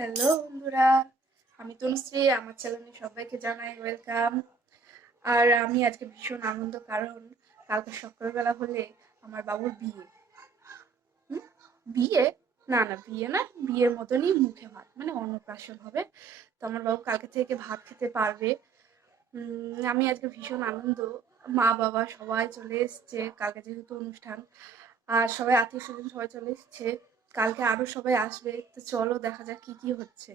Hello বন্ধুরা, আমি তনুশ্রী। আমার চ্যানেলে সবাইকে জানাই ওয়েলকাম। আর আমি আজকে ভীষণ আনন্দ, কারণ কালকে সকালবেলা হলে আমার বাবুর বিয়ে। বিয়ে না না, বিয়ে না, বিয়ের মতনই মুখে ভাত, মানে অন্নপ্রাশন হবে। তো আমার বাবু কালকে থেকে ভাত খেতে পারবে। আমি আজকে ভীষণ আনন্দ। মা বাবা সবাই চলে এসছে কালকে, যেহেতু অনুষ্ঠান, আর সবাই আত্মীয় স্বজন সবাই চলে এসছে। কালকে আরো সবাই আসবে, তো চলো দেখা যাক কি কি হচ্ছে।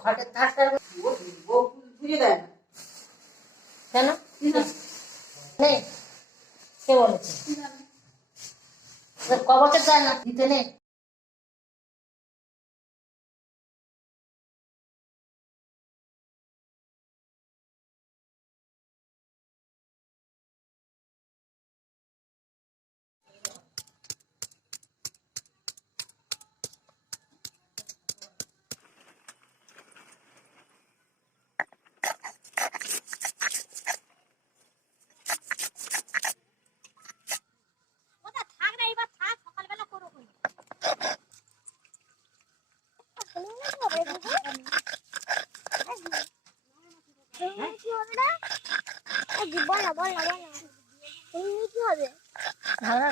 ঘরের ধারটা বুঝে দেয় না কেন নেই, কে বলেছে কবরকে দেয় না দিতে নেই?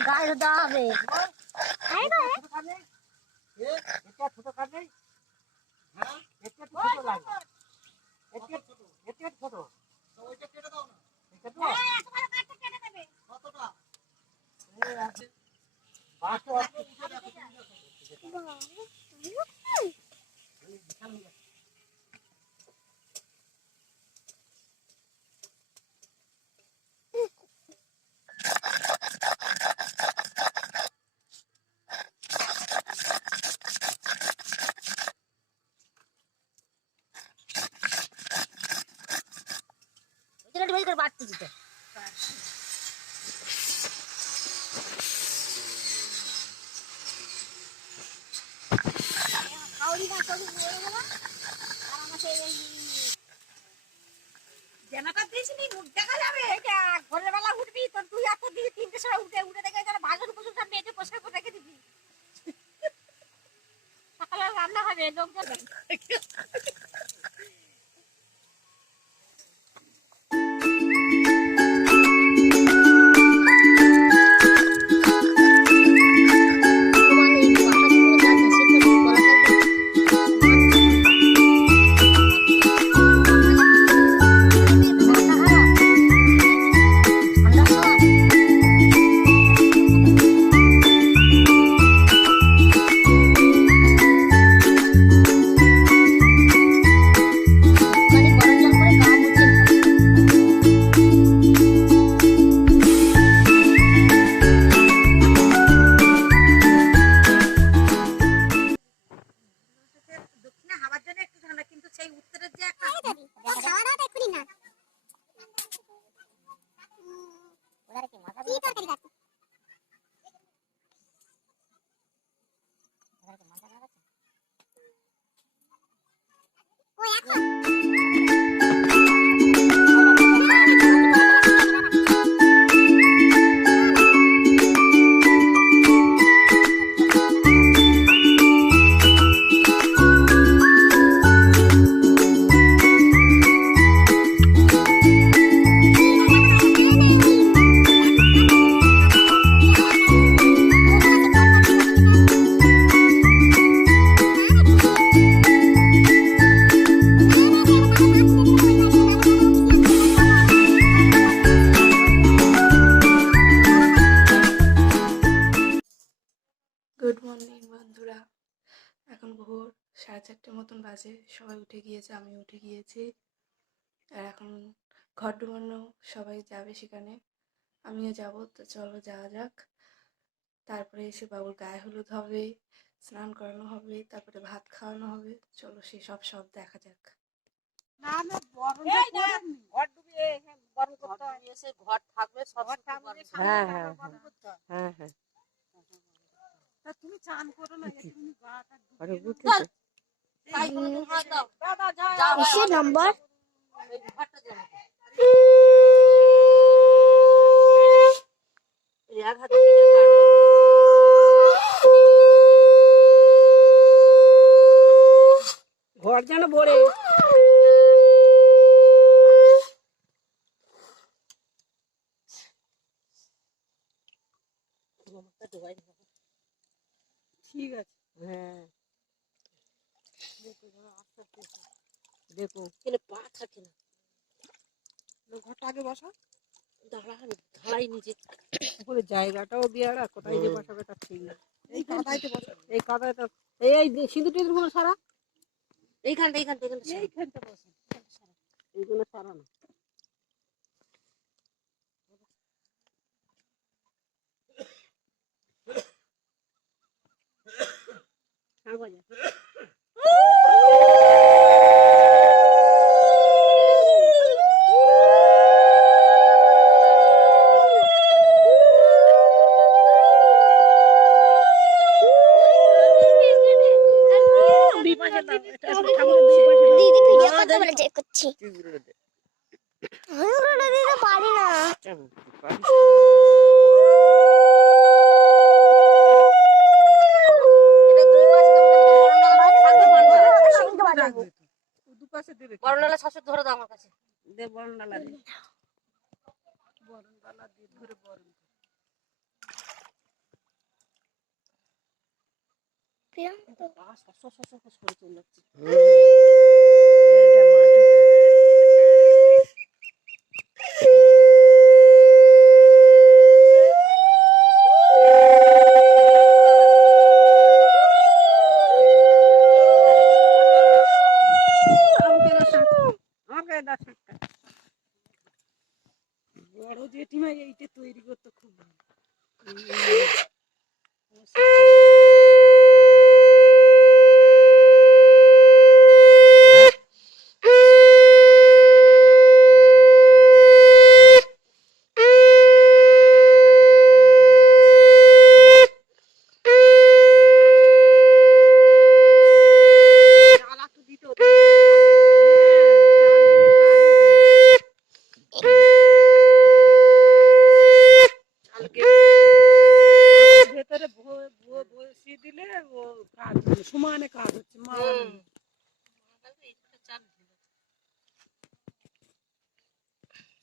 গায়ে দেওয়া হবে। বাড়তে দিতে জানাটা দিয়েছিলি মুখ দেখা যাবে। এটা ভোরের বেলা উঠবি, তোর তুই এত দিবি 3টের সময় উঠে উঠে দেখে যারা ভাগের উপর সব মেয়েকে পোশাক করে রেখে দিবি। সকালে রান্না হবে, লোকজন এখন ভোর 4:30 মতন বাজে, সবাই উঠে গিয়েছে, আমি উঠে গিয়েছি। আর এখন ঘর ডুবানো, সবাই যাবে সেখানে, আমিও যাব। তো চলো যাওয়া যাক। তারপরে এসে বাবুর গায়ে হলুদ হবে, স্নান করানো হবে, তারপরে ভাত খাওয়ানো হবে। চলো সেসব সব দেখা যাক। না না বরণটা করেননি। ঘর ডুবিয়ে বরণ করতে হয়। এসে ঘর থাকবে সব ঘর থাকলে হ্যাঁ সামনে হ্যাঁ বরণ করতে হয়। হ্যাঁ হ্যাঁ তা তুমি চান করো না, তুমি গাটা আরে ডুবিয়ে বুঝতে নাও। তাই কোনো হাত দাও দাদা যাও। যাও কিসের নাম্বার? এই ঘরটা দাও এই এক হাতে দিকে কাটো ঘর যেন বড়ে ঠিক আছে। হ্যাঁ দেখো কেন পা থাকে না ঘরটা আগে বসা। ঢালাই নিচে উপরে জায়গাটাও বিয়ারা, কোথায় যে বসাবে তার ঠিক নেই। এই কাদাইতে বসা। এই কাদায় তো এই সিঁদুর টিঁদুর গুলো সারা এইখানটা এইখানটা বসা। এইগুলো সারা না দিদি ভিডিও করতে বলেছে, করছি। আমি উড়ে দিতে পারি না। দুপাশে দেবে। বরণডালা শাশুড় ধরে দাও আমার কাছে দে বরণডালা দে। বরণডালা দিয়ে ধরে বরণ। করে চলে যাচ্ছে বড় জেঠিমা এইটা তৈরি করতে খুব ভালো। ভেতরে বসিয়ে দিলে ও কাজ সমানে কাজ হচ্ছে। মা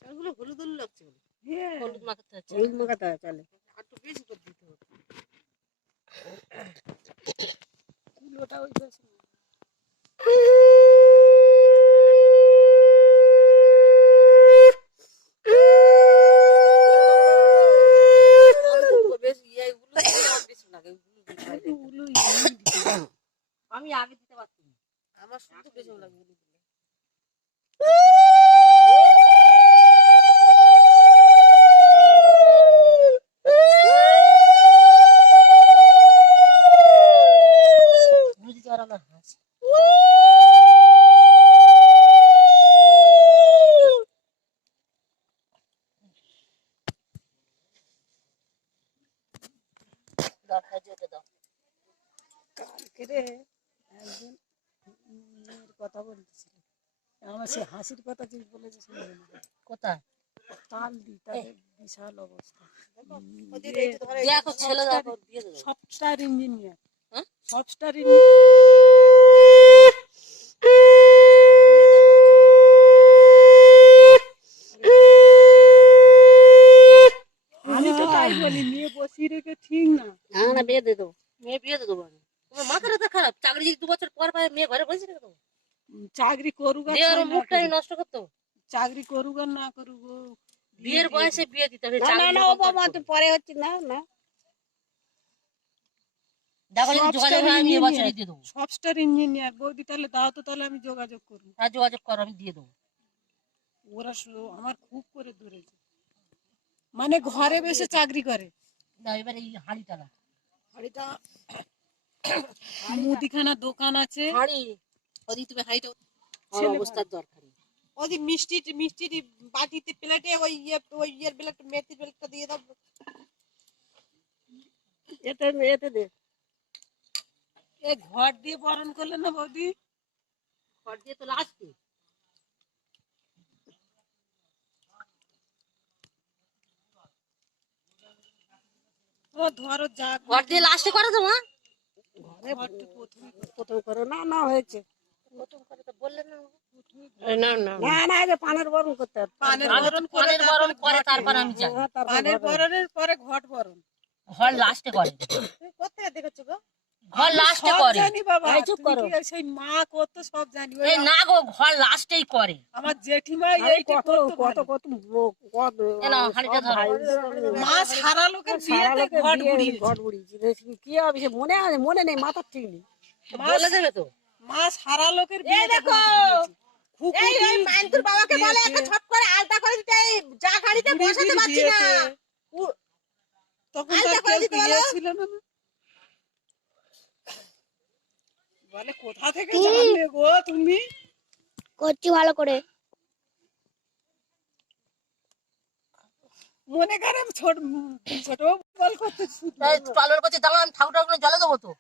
চালগুলো হলুদ হলুদ লাগছে হ্যাঁ হলুদ মাখাতে হচ্ছে হলুদ মাখাতে হয় চালে। আর একটু বেশি করে দিতে হবে কুলোটা ওই পাশে। আমি আগে দিতে পারছি না আমার শুধু বেশি লাগে বুঝতে আর আমার হাসি দরকার যেতে দাও কালকে রে একজন মেয়ের কথা বলতেছিল, আমার সে হাসির কথা যে বলেছে শুনবে না। কোথায় তাল দি তাদের বিশাল অবস্থা। দেখো ছেলে দেখো দিয়ে দেবো সফটওয়্যার ইঞ্জিনিয়ার, হ্যাঁ সফটওয়্যার আমি তো তাই বলি, মেয়ে বসিয়ে রেখে ঠিক না। না না বিয়ে দিয়ে দেবো মেয়ে বিয়ে দিয়ে দেবো আমি তোমার মাথাটা তো খারাপ চাকরি যদি 2 বছর পর পায় মেয়ে ঘরে বসে রেখে দেবো চাকরি করুক আর দেওয়ার না মুখটা করুক। নষ্ট করতো চাকরি করুক আর না করুক ও বিয়ের বয়সে বিয়ে দিতে হবে না না না ও বাবা তো পরে হচ্ছে না না দেখো যদি যোগাযোগ হয় আমি এবছরই দিয়ে দেবো। সফটওয়্যার ইঞ্জিনিয়ার বৌদি, তাহলে দাও তো, তাহলে আমি যোগাযোগ করবো। হ্যাঁ যোগাযোগ করো, আমি দিয়ে দেবো। ওরা আমার খুব করে ধরেছে, মানে ঘরে বসে চাকরি করে। না এবার এই হাঁড়িটা না, হাড়িটা মুদিখানা দোকান আছে। হাঁড়ি ওদি তুমি হাঁড়িটা অবস্থার দরকার। ওই মিষ্টি বাটিতে প্লেটে ওই ইয়ের প্লেট মেথির প্লেটটা দিয়ে দাও। এতে দে। এই ঘর দিয়ে বরণ করলে না বৌদি? ঘর দিয়ে তো লাস্টে। ও ধরো যা ঘর দিয়ে লাস্টে করে তো মা। ঘরটা প্রথম করে না হয়েছে। প্রথম করে তো বললেন না। না এই যে পানের বরণ করতে হবে। পানের বরণ করে, পানের বরণ করে তারপর আমি যাই। পানের বরণের পরে ঘট বরণ। ঘর লাস্টে করে, তুমি কোথায় দেখেছো গো? ঘর লাস্টে সব করে। জানি বাবা, এই চুপ তুমি করো। কি সেই মা করতো সব জানি। ওই এই না গো, ঘর লাস্টেই করে। আমার জেঠিমা আরে এইটা কত করতো কত ভালো। কত এ নাও হাঁড়িটা ধরো। মা সারা লোকের সারা বিয়েতে লোকের ঘট বিয়ে বুড়িয়েছে। ঘট বুড়িয়েছে। কি হবে সে মনে আছে? মনে নেই, মাথার ঠিক নেই। বলে দেবে তো। মা সারা লোকের বিয়েতে দেখো, খুকুরি, এই মাইন্তুর বাবাকে বলে একটা ঝপ করে আলতা করে দিতে, এই যা গাড়িতে বসাতে বুড়ির পারছি না। বিয়েতে। তখন আলতা তার করে কেউ দিতে বিয়ে বলো। ছিল না। বলে কোথা থেকে জানলে গো তুমি? করছি ভালো করে। মনে করে ছোট ছোট বল করতে তাই পালন করছে, দাও আমি ঠাকুর ঠাকুর জলে দেবো তো।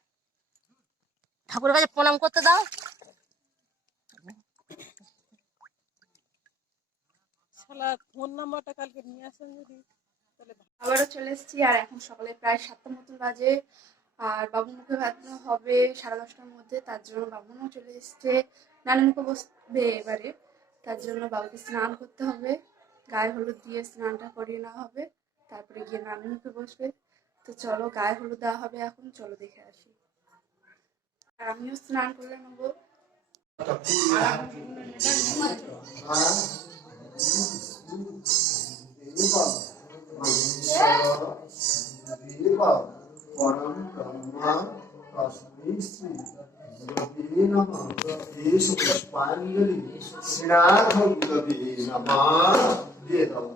ঠাকুরের কাছে প্রণাম করতে দাও। শালা ফোন নাম্বারটা কালকে নিয়ে আসেন যদি, তাহলে আবারও চলে এসেছি, আর এখন সকালে প্রায় 7টা মতন বাজে। আর বাবু মুখে ভাত হবে 10:30টার মধ্যে, তার জন্য বাবুও চলে এসছে। নানি মুখে বসবে এবারে, তার জন্য বাবুকে স্নান করতে হবে, গায়ে হলুদ দিয়ে স্নানটা করিয়ে নেওয়া হবে, তারপরে গিয়ে নানি মুখে বসবে। তো চলো গায়ে হলুদ দেওয়া হবে এখন, চলো দেখে আসি। আর আমিও স্নান করে নেবো। পরম ব্রহ্মা তস্मै শ্রী গুরবে নমঃ। এষ পুষ্পাঞ্জলি শ্রীনাথং গুরবে নমঃ। দিয়ে দাও।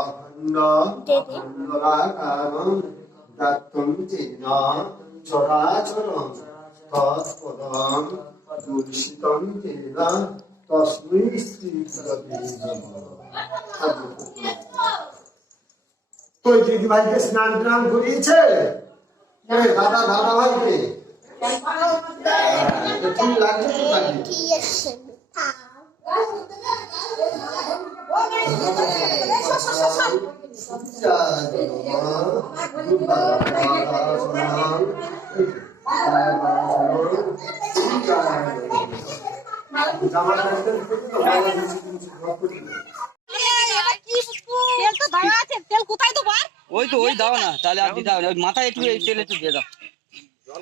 অখণ্ড অখণ্ডলাকারং ব্যাপ্তং চেন চরাচরং তৎপদং দূষিতং চেন তস্मै শ্রী গুরবে নমঃ। তো দিদি ভাইকে স্নান টান করিয়েছে দাদা দাদা ভাইকে ঠিক লাগছে তো তাকে? জামা তেল তো দেওয়া আছে, তেল কোথায় দেবো? ওই তো ওই দাও না, তাহলে আর দিতে হবে না। ওই মাথায় একটু এই তেল একটু দিয়ে দাও।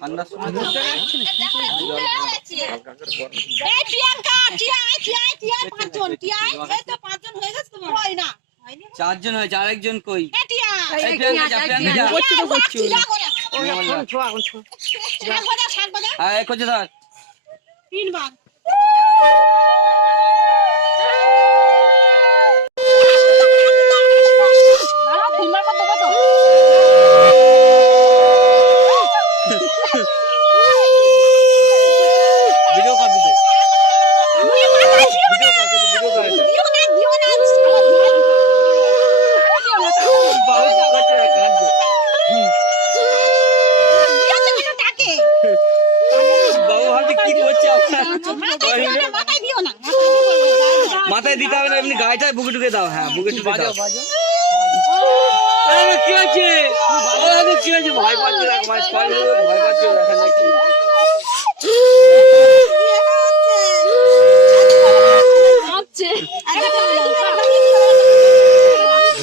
ঠান্ডার সময় তো- এই প্রিয়াঙ্কা, টিয়াই পাঁচজন, টিয়াই এই তো পাঁচজন হয়ে গেছে তোমার। হয় না, হয়নি। 4 জন হয়েছে, আরেকজন কই? এই টিয়া, এই প্রিয়াঙ্কা যা, প্রিয়াঙ্কা যা। করছি তো করছি। শাক বাজা হ্যাঁ এই করছে ধর। 3 বার। ভিডিও কর দিতে। দিও না। বাবু করছে না, কাঁদছে। বাবু ভাবছে কি করছে আপনার? মাথায় দিও না। মাথায় দিতে হবে না, এমনি গায়েটায় বুকে ঢুকে দাও। হ্যাঁ বুকে ঢুকে দাও। আরে কি হচ্ছে? আরে কি হচ্ছে? ভয় পাচ্ছে না, আমার ভয় পাচ্ছে এখন নাকি?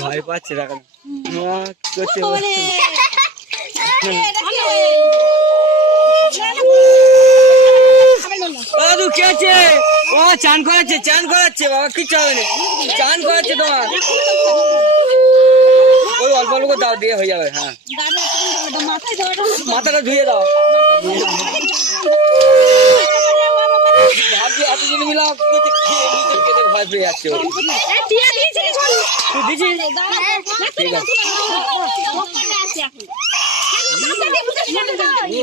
ভয় পাচ্ছে এখন। কি করছে? দাদু কি আছে? ও চান করাচ্ছে বাবা, কিচ্ছু হবে না। চান করাচ্ছে তোমার। ওই অল্প অল্প দাও দিয়ে হয়ে যাবে। হ্যাঁ মাথাটা ধুয়ে দাও। ভাবছি এতদিন মিলাম কি করছে, খেয়ে নিতে খেতে ভয় পেয়ে যাচ্ছে ও। তুই দিছিস? ঠিক আছে।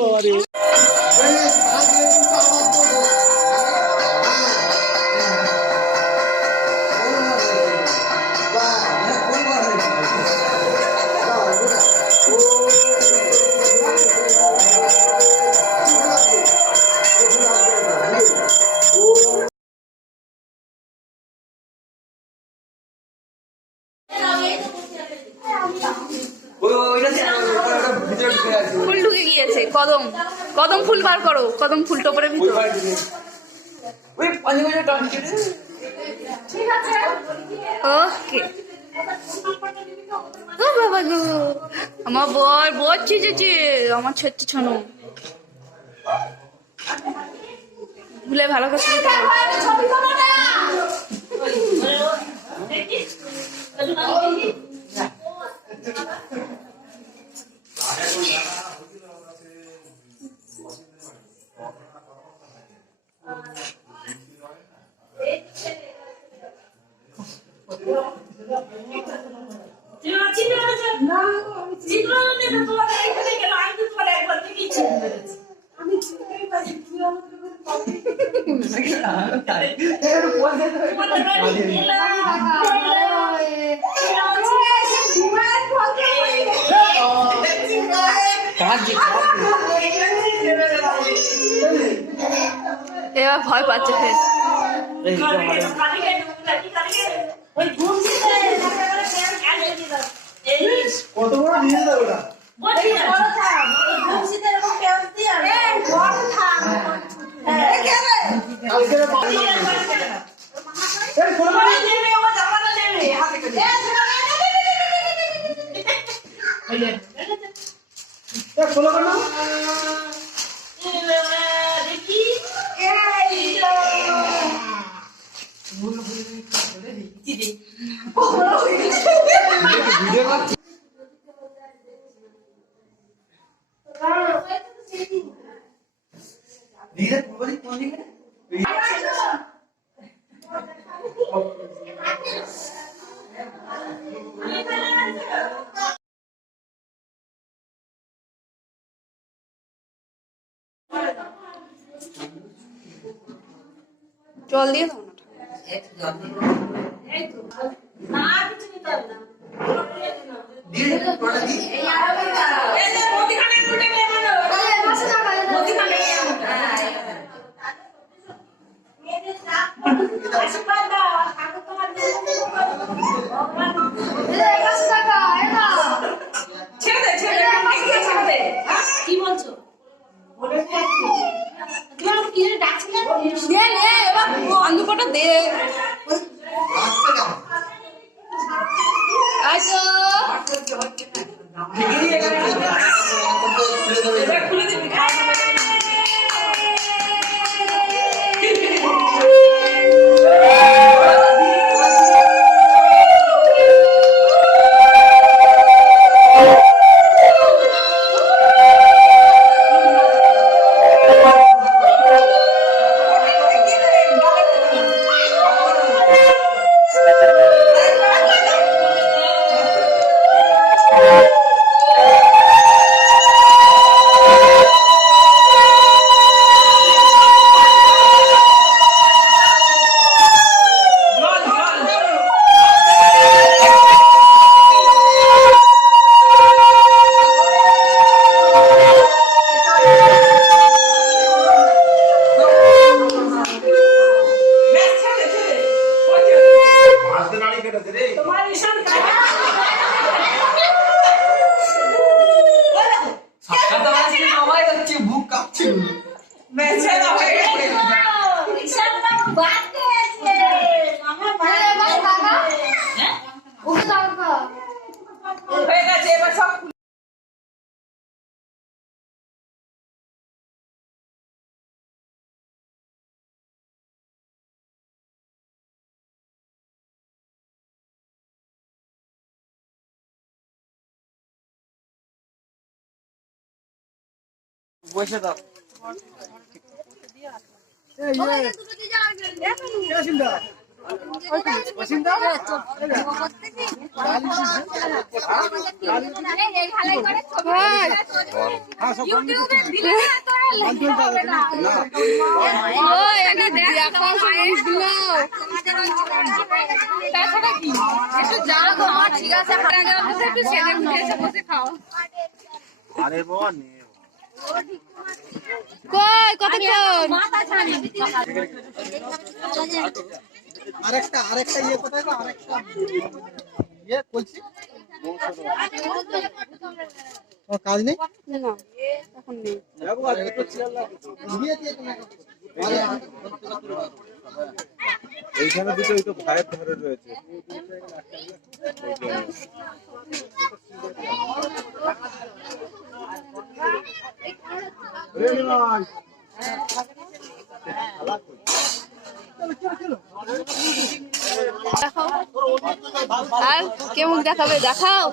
ওরে, ফুল ঢুকে গিয়েছে। কদম, কদম ফুল বার করো, কদম ফুল টোপরের ভিতর। ওকে। ও বাবা গো, আমার বর ছিঁচেছে আমার ছোট্ট ছনু। ভুলে ভালো করে ছবি তোলো। এবার ভয় পাচ্ছে ফের। কত বড় নিয়ে যাবে ওটা? জল দিয়ে দাও না। কি বলছো? এবার অন্ধকারটা দে। বসে দাও। আরে বাবা নে কই কতক্ষণ? আরেকটা ইয়ে কোথায় গো? আরেকটা ইয়ে বলছি ও কাজ নেই না এখন নেই। এইখানে দুটো এই তো ভাইয়ের ধরে রয়েছে। আর কে মুখ দেখাবে? দেখাও।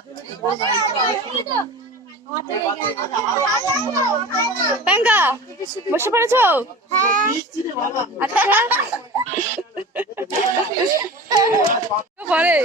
প্যাঙ্কা বসে পড়েছো? আচ্ছা করে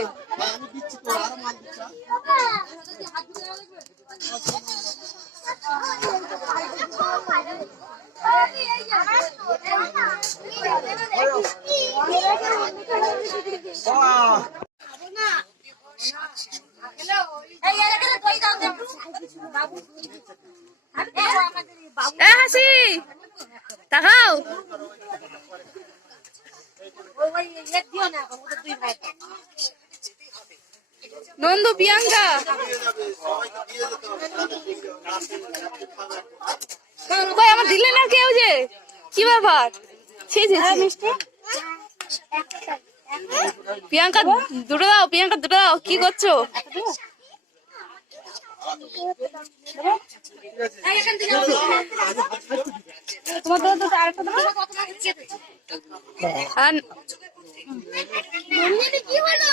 হাসি তাকাও। নন্দু প্রিয়াঙ্কা কই আমার দিলে না কেউ যে কি ব্যাপার? প্রিয়াঙ্কা দুটো দাও, প্রিয়াঙ্কা দুটো দাও। কি করছো? কি হলো?